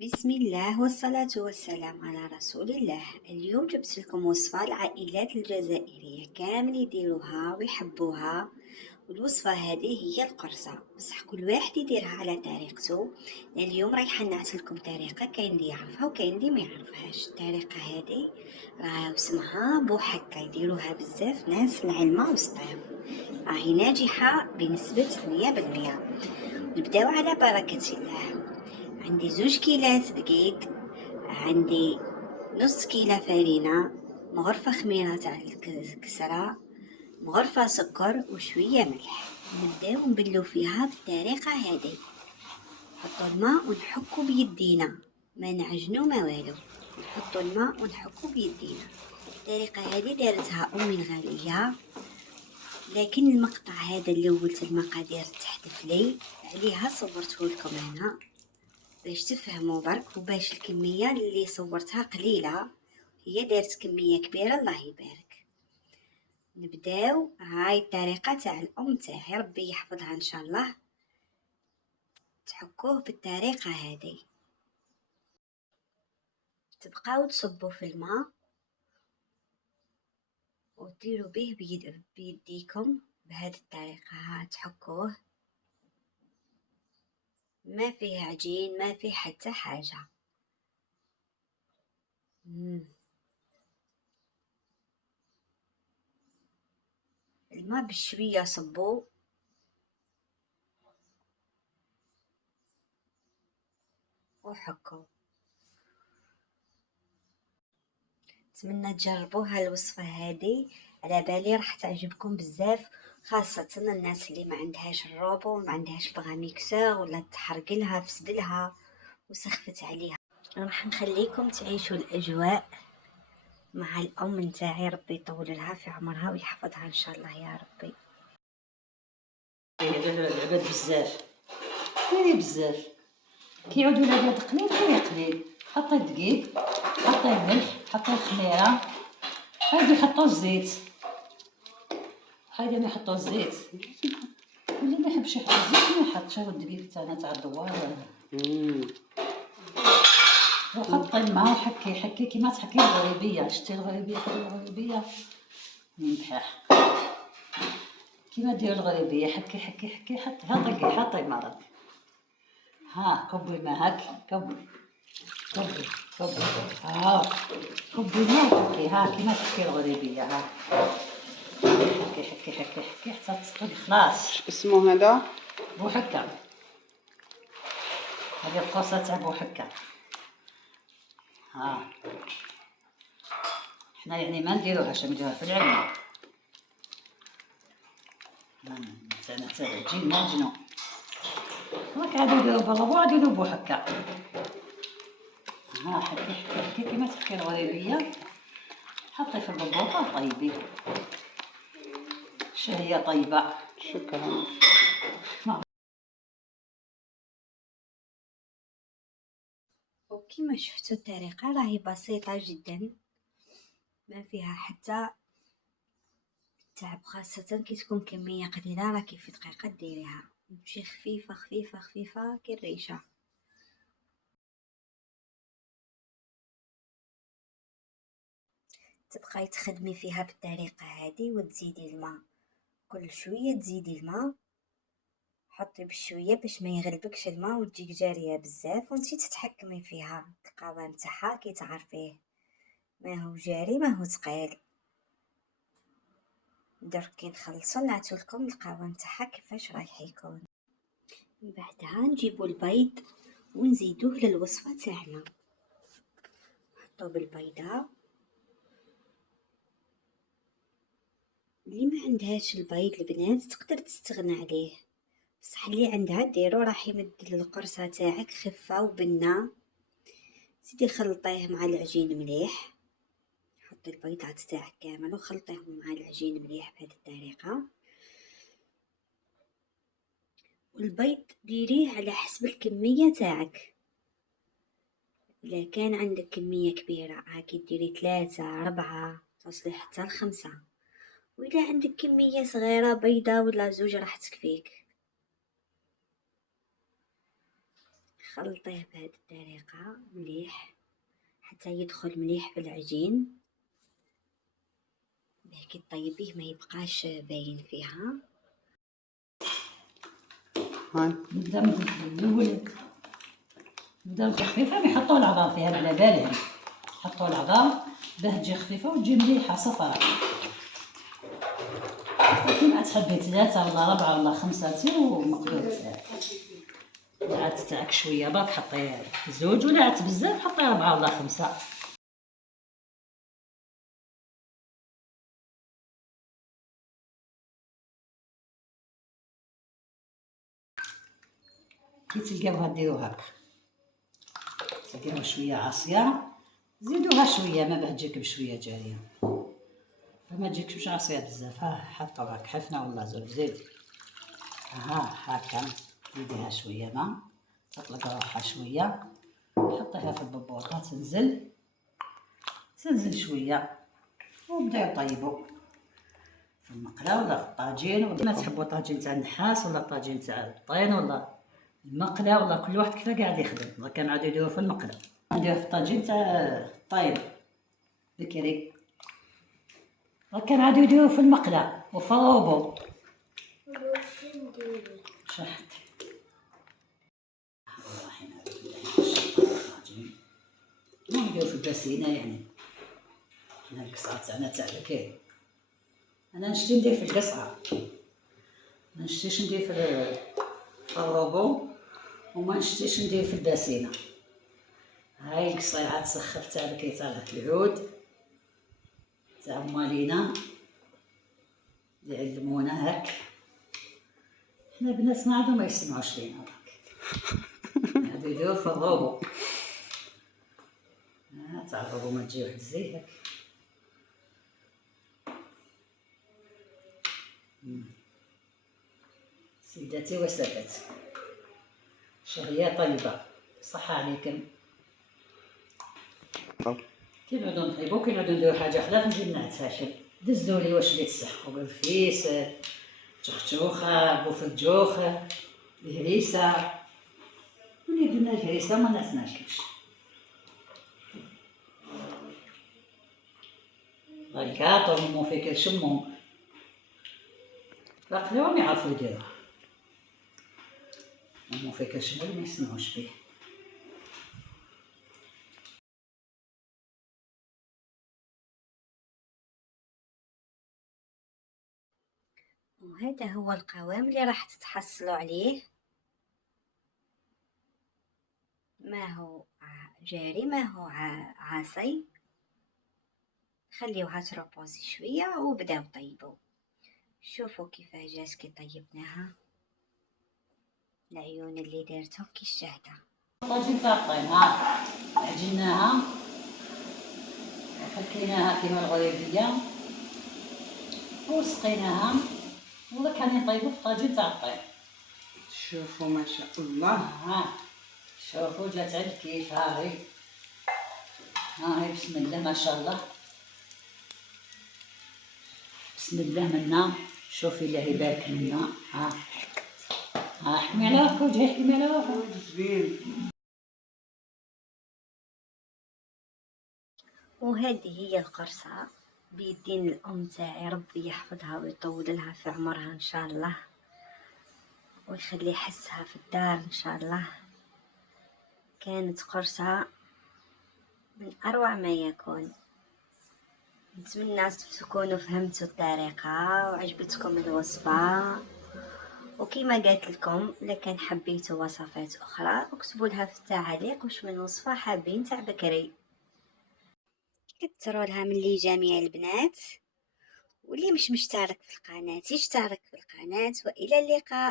بسم الله والصلاة والسلام على رسول الله. اليوم جبت لكم وصفة العائلات الجزائرية كامل يديروها ويحبوها. والوصفة هذه هي القرصة، بصح كل واحد يديرها على طريقته. اليوم رايحة نعت لكم طريقة كاين اللي يعرفها وكاين اللي ما يعرفهاش. الطريقة هذه راه اسمها بوحكة، يديروها بزاف ناس العلمة وسطهم، راهي ناجحة بنسبة 100%. نبداو على بركة الله. عندي 2 كيلات دقيق، عندي نص كيلة فرينة، مغرفة خميرة تاع الكسرة، مغرفة سكر وشوية ملح. نبداو نبلو فيها بالطريقة هذه. نحطو الماء ونحكو بيدينا، ما نعجنو ما والو، نحطو الماء ونحكو بيدينا. الطريقة هذه دارتها امي الغالية، لكن المقطع هذا اللي ولت المقادير تحت فلي عليها صورته لكم هنا باش تفهموا برك، وباش الكمية اللي صورتها قليلة هي دارت كمية كبيرة. الله يبارك. نبداو. هاي الطريقة تاع الام تاعي، ربي يحفظها ان شاء الله. تحكوه بالطريقة هذه، تبقاو تصبوا في الماء وديروا به بيديكم بهذه الطريقة. ها تحكوه، ما فيه عجين، ما فيه حتى حاجة. الماء بشوية صبوه وحكوا. نتمنى تجربوها الوصفة هذه، على بالي راح تعجبكم بزاف، خاصة الناس اللي ما عندهاش الروبو، ما عندهاش بغا ميكسور ولا تحرق لها فسدلها وسخفت عليها. راح نخليكم تعيشوا الاجواء مع الام نتاعي، ربي يطول لها في عمرها ويحفظها ان شاء الله يا ربي. هذا العباد بزاف كاين بزاف كيعودوا العباد قليل غير قليل. حطي الدقيق، حطي الملح، حطي الخميره، هادو يحطوا الزيت، هادو ما يحطوا الزيت، اللي ما يحبش يحط الزيت ما يحطش. هو الدقيق تاعنا تاع الدوار. وحطي الماء وحكي حكي كيما تحكي الغريبيه. شتي الغريبيه؟ الغريبيه نبحح كيما ديروا الغريبيه. حكي حكي حكي حطي حطي الماء. ها كبي الماء هاك، كبي كبي كبي، ها كبي الماء وحكي ها كيما تحكي الغريبيه. ها حكي حكي حكي حكي حتى تصطدي. خلاص. اسمه هذا بوحكة. هذه القرصة تاع بوحكة. ها حنا يعني ما نديروهاش، نديروها في العلمة. تاعنا تاع العجين نعجنو. راك عادي يديرو بالربو، عادي يديرو بوحكة. ها حكي حكي حكي كيما تحكي الغريبية. حطي في البلبوطة طيبي. شهية طيبة. شكرا. وكما شفتوا الطريقة راهي بسيطة جدا، ما فيها حتى تعب، خاصة كي تكون كمية قليلة. راكي في دقيقة ديريها، تمشي خفيفة خفيفة خفيفة كي الريشة. تبقاي تخدمي فيها بالطريقة هذه وتزيدي الماء، كل شوية تزيدي الماء. حطي بشوية باش ما يغلبكش الماء وتجيك جارية بزاف، وانتي تتحكمي فيها القوام تاعها كي تعرفيه، ما هو جاري ما هو ثقيل. درك كي نخلصو نعطولكم القوام تاعها كيفاش رايح يكون. من بعدها نجيبو البيض ونزيدوه للوصفة تاعنا. نحطو بالبيضة. اللي ما عندهاش البيض البنات تقدر تستغنى عليه، بصح اللي عندها ديرو راح يمد القرصة تاعك خفة وبنة. زيدي خلطيه مع العجين مليح، حطي البيضات تاعك كامل وخلطيهم مع العجين مليح بهذه الطريقة. والبيض ديريه على حسب الكمية تاعك، إذا كان عندك كمية كبيرة هاكي ديري 3 4 توصلي حتى ل5، وإذا عندك كمية صغيرة بيضة ولا 2 راح تكفيك. خلطيه بهذه الطريقة مليح حتى يدخل مليح في العجين، باه كي طيبيه ما يبقاش باين فيها. هاي نبدا من الاول، نبداو خفيفه، يحطوا العظام فيها على بالهم، حطوا العظام باه تجي خفيفه وتجي مليحه صفرا. كيما تحبي 3 ولا 4 ولا 5 تصير ومقدور تاعك. العدس تاعك شويه برك حطي 2، ولا عدس بزاف حطي 4 ولا 5. كي تلقاوها ديروها هكا، تلقاوها شويه عاصيه زيدوها شويه ما باه تجيك بشويه جاريه، فما تجيكش عاصيه بزاف. ها حطوا هاك حفنه ولا زوج زيدي، ها هاكا زيديها شويه ماء تطلق روحها شويه، حطيها في الببوطه تنزل شويه وبداو طيبوا في المقله ولا في الطاجين، ولا ما تحبوا طاجين تاع النحاس ولا طاجين تاع الطين ولا المقله، ولا كل واحد كيف قاعد يخدم. كان عاد يديروا في المقله، ندير في الطاجين تاع الطين بكري، كان عاد يديروا في المقله وفي الروبو. شحت نديرو في الباسينه، يعني حنا القصعه تاعنا تاع بكري، انا نشتي ندير في القصعه، ما نشتيش ندير في الروبو، وما نشتيش ندير في الباسينه. هاي القصيعه تسخف تاع بكري تاع العود تاع مالينا يعلمونا هاك. حنا بناتنا عادو ما يسمعوش لينا هاك، هادو يديرو في الروبو. تاع الروبو ما تجي واحد الزي هاك. سيداتي وسادتي، شهية طيبة، صحة عليكم. كي نعودو نطيبو، كي نعودو نديرو حاجة خلاف نجي نعتاشر، دزولي واش اللي تسحقو، قرفيس، تشخشوخة، بوفجوخ، الهريسة. ملي درنا الهريسة ما نعسناش الكاطو مو فيك الشمو، باقي راهم يعرفو يديروها، مو فيك الشمو ما يسمعوش بيه. وهذا هو القوام اللي راح تتحصلوا عليه، ما هو جاري ما هو عاصي. خليوها تروبوزي شويه وبداو طيبوا. شوفوا كيفاه جات كي طيبناها، العيون اللي دارتهم كي الشهده. طاجين تاع الطين، ها عجناها وفكيناها كيما الغريبيه وسقيناها، ودرك راني نطيبو في طاجين تاع الطين. شوفوا ما شاء الله. ها شوفوا جات على الكيف. هاهي بسم الله ما شاء الله، بسم الله منا. شوفي الله يبارك منا. ها حمي على روحك وجهي، حمي على روحك. وهذه هي القرصة بيدين الأم تاعي، ربي يحفظها ويطول لها في عمرها إن شاء الله، ويخلي يحسها في الدار إن شاء الله. كانت قرصة من أروع ما يكون. نتمنى تكونوا فهمتوا الطريقة وعجبتكم الوصفة، وكما قلت لكم الا كان حبيتوا وصفات اخرى اكتبوا لها في التعاليق واش من وصفه حابين تاع بكري. كثروا لها من لي جميع البنات، واللي مش مشترك في القناه يشترك في القناه. والى اللقاء.